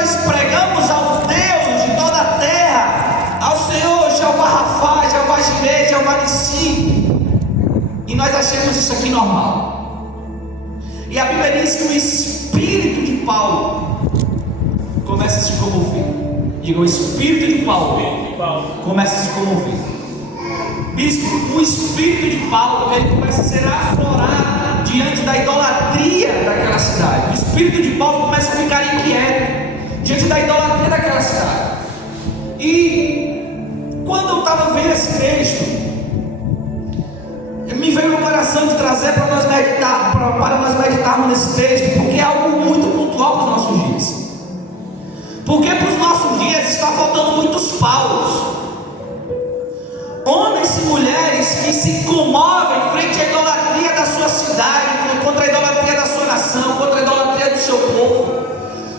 nós pregamos ao Deus de toda a terra, ao Senhor Jeová Rafá, Jeová Jireh, Jeová Nissi, e nós achamos isso aqui normal. E a Bíblia diz que o espírito de Paulo começa a se comover. Diga, o espírito de Paulo começa a se comover. Bispo, o espírito de Paulo, ele começa a ser aflorado diante da idolatria daquela cidade. O espírito de Paulo começa a ficar inquieto diante da idolatria daquela cidade. E quando eu estava vendo esse texto, me veio no coração de trazer para nós meditarmos nesse texto, porque é algo muito pontual para os nossos dias. Porque para os nossos dias está faltando muitos Paulos, homens e mulheres que se comovem frente à idolatria da sua cidade, contra a idolatria da sua nação, contra a idolatria do seu povo.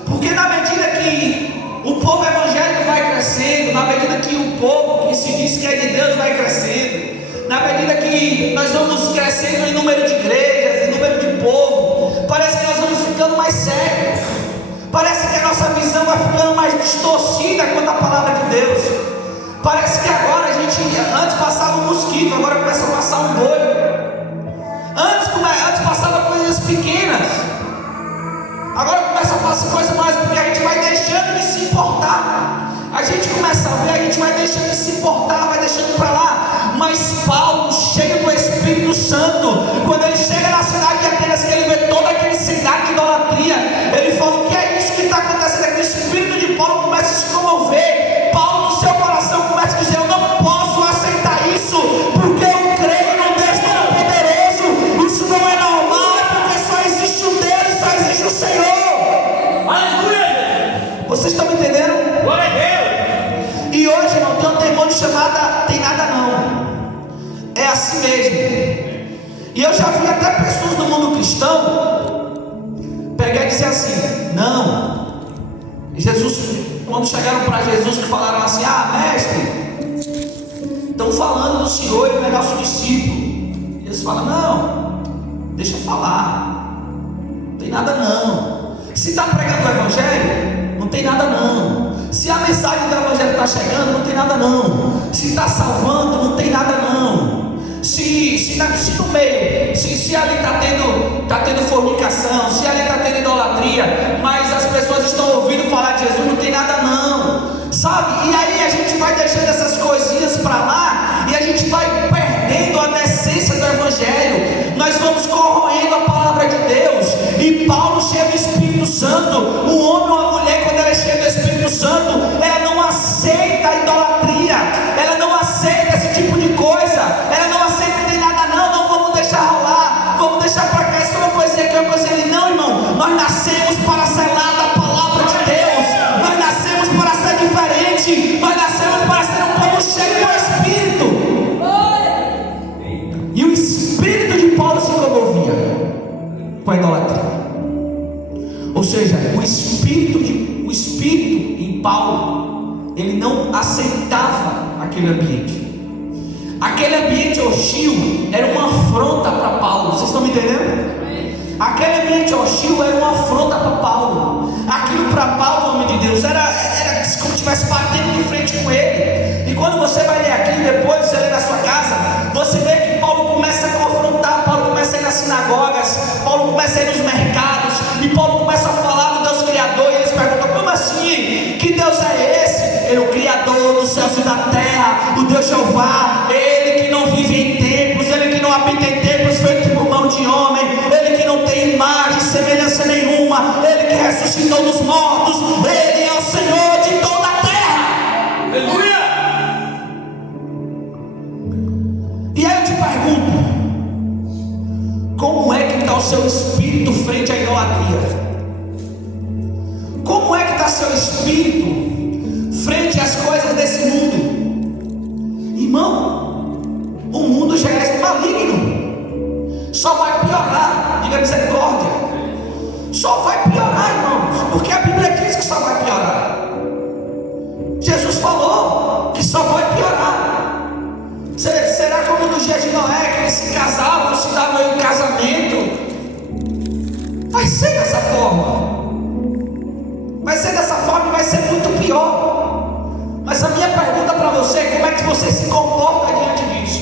Porque na medida que o povo evangélico vai crescendo, na medida que o povo que se diz que é de Deus vai crescendo, na medida que nós vamos crescendo em número de igrejas, em número de povo, parece que nós vamos ficando mais cegos, parece que a nossa visão vai ficando mais distorcida quanto à palavra de Deus. Parece que agora a gente, antes passava um mosquito, agora começa a passar um boi. Antes passava coisas pequenas, agora começa a passar coisas mais, porque a gente vai deixando de se importar. A gente começa a ver, a gente vai deixando de se importar, vai deixando para lá. Mas Paulo, cheio do Espírito Santo, quando ele chega na cidade de Atenas, que ele vê toda aquela cidade de idolatria, ele fala: o que é isso que está acontecendo aqui? O Espírito de Paulo começa a se comover. Paulo, no seu coração, começa a dizer: eu não posso aceitar isso, porque eu creio no Deus Todo-Poderoso. Isso não é normal, porque só existe um Deus e só existe o Senhor. Aleluia! Vocês estão me entendendo? Glória a Deus! E hoje não tem um demônio chamado tem nada não. É assim mesmo. E eu já vi até pessoas do mundo cristão pegar e dizer assim: não, Jesus, quando chegaram para Jesus, que falaram assim: ah, mestre, estão falando do Senhor e do nosso discípulo. E eles falam: não, deixa eu falar, não tem nada não. Se está pregando o Evangelho, não tem nada não. Se a mensagem do Evangelho está chegando, não tem nada não. Se está salvando, não tem nada não. Se no meio, se ali está tendo fornicação, se ali está tendo idolatria, mas as pessoas estão ouvindo falar de Jesus, não tem nada não, sabe? E aí a gente vai deixando essas coisinhas para lá, e a gente vai perdendo a essência do Evangelho. Nós vamos corroendo a palavra de Deus. E Paulo, cheio do Espírito Santo, um homem ou uma mulher, quando ela é cheia do Espírito Santo, ela não aceita a idolatria, ela não aceita esse tipo de coisa, ela não aceita, não tem nada não vamos deixar rolar, vamos deixar para cá, isso é uma coisinha aqui, uma coisinha ali. Não, irmão, nós nascemos para selar da palavra de Deus, nós nascemos para ser diferente, nós nascemos para ser um povo cheio do Espírito. E o Espírito de Paulo se comovia com a idolatria. Ou seja, o Espírito em Paulo, ele não aceitava aquele ambiente. Aquele ambiente hostil era uma afronta para Paulo. Vocês estão me entendendo? Aquele ambiente hostil era uma afronta para Paulo. Aquilo para Paulo, homem de Deus, era como se estivesse batendo de frente com ele. E quando você vai ler aqui, depois você lê na sua casa, você vê que Paulo começa a confrontar, Paulo começa a ir nas sinagogas, Paulo começa a ir nos mercados, e Paulo começa a falar do Deus Criador. E eles perguntam: como assim? Que Deus é esse? Ele é o Criador dos céus e da terra, o Deus Jeová, ele que não vive em templos, ele que não habita em templos feitos por mão de homem, ele que não tem imagem, semelhança nenhuma, ele que ressuscitou dos mortos, ele é o Senhor de toda a terra. Aleluia! E aí eu te pergunto: como é que está o seu espírito frente à idolatria? Como é que está seu espírito frente às coisas desse mundo? Irmão, o mundo já é maligno, só vai piorar. Diga misericórdia. Só vai piorar, irmãos, porque a Bíblia diz que só vai piorar. Jesus falou que só vai piorar. Será como no dia de Noé, que eles se casavam, se davam em casamento? Vai ser dessa forma. Vai ser dessa forma que você se comporta diante disso?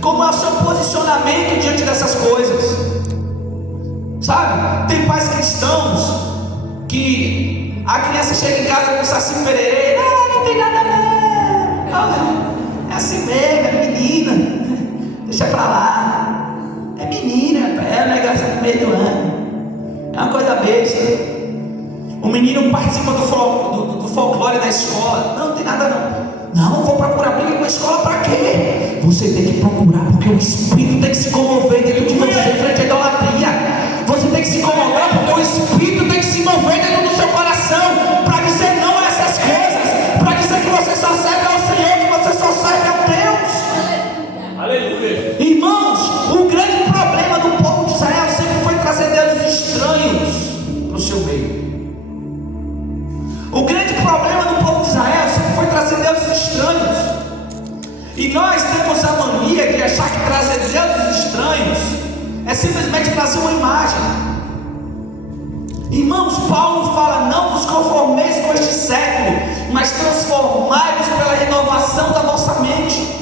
Como é o seu posicionamento diante dessas coisas? Sabe? Tem pais cristãos que a criança chega em casa com o saci pererê, não tem nada não, é assim mesmo, é menina, deixa pra lá, é menina, é um negócio no meio do ano, é uma coisa besta. O menino participa do folclore da escola, não tem nada não, vou procurar briga com a escola pra quê? Você tem que procurar porque o espírito tem que se comover dentro de você frente à idolatria. Você tem que se incomodar porque o espírito tem que se mover dentro do seu coração para dizer não a essas coisas, para dizer que você só serve ao Senhor, que você só serve a Deus. Aleluia. Irmãos, o grande problema do povo de Israel sempre foi trazer deuses estranhos para o seu meio. O grande problema do povo de Israel sempre foi trazer deuses estranhos. E nós temos a mania de achar que trazer deuses estranhos é simplesmente trazer uma imagem. Irmãos, Paulo fala: não vos conformeis com este século, mas transformai-vos pela renovação da vossa mente.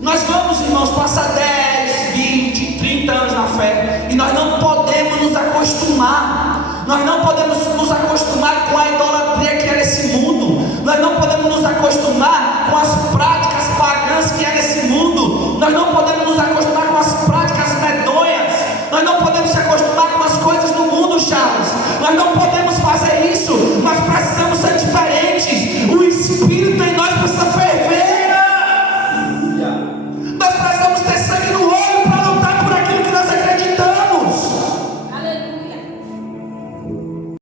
Nós vamos, irmãos, passar 10, 20, 30 anos na fé, e nós não podemos nos acostumar. Nós não podemos nos acostumar com a idolatria que é nesse mundo. Nós não podemos nos acostumar com as práticas pagãs que é nesse mundo. Nós não podemos nos acostumar com as práticas medonhas. Nós não podemos se acostumar com as coisas do mundo, Charles. Nós não podemos